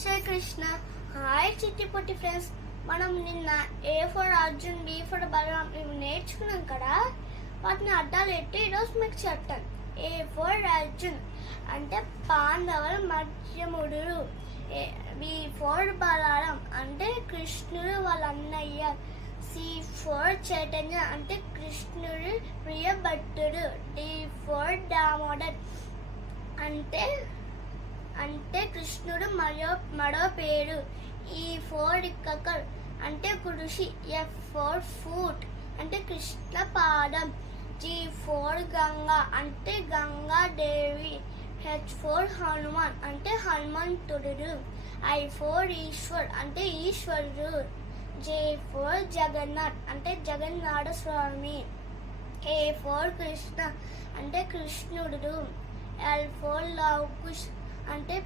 జై కృష్ణ. హాయ్ చిట్టి పొట్టి ఫ్రెండ్స్, మనం నిన్న A for Arjun, B for Balaram ఇవి నేర్చుకున్నాం కదా. వాటిని అడ్డాలు ఎట్టి ఈరోజు మీకు చెప్తాను. ఏ ఫర్ అర్జున్ అంటే పాండవుల మధ్యముడు. బి ఫర్ బలరాం అంటే కృష్ణుడు వాళ్ళ అన్నయ్య. సి ఫర్ చైతన్య అంటే కృష్ణుడు ప్రియ భక్తుడు. డి ఫర్ దామోదర్ అంటే కృష్ణుడు మరో పేరు. ఈ ఫోర్ కకర్ అంటే కృషి. ఎఫ్ ఫోర్ ఫూట్ అంటే కృష్ణ పాదం. జీ ఫోర్ గంగా అంటే గంగా దేవి. హెచ్ ఫోర్ హనుమాన్ అంటే హనుమంతుడు. ఐ ఫోర్ ఈశ్వర్ అంటే ఈశ్వరుడు. జే ఫోర్ జగన్నాథ్ అంటే జగన్నాథ స్వామి. ఏ ఫోర్ కృష్ణ అంటే కృష్ణుడు. ఎల్ ఫోర్ లవ్ కుష్ అంటే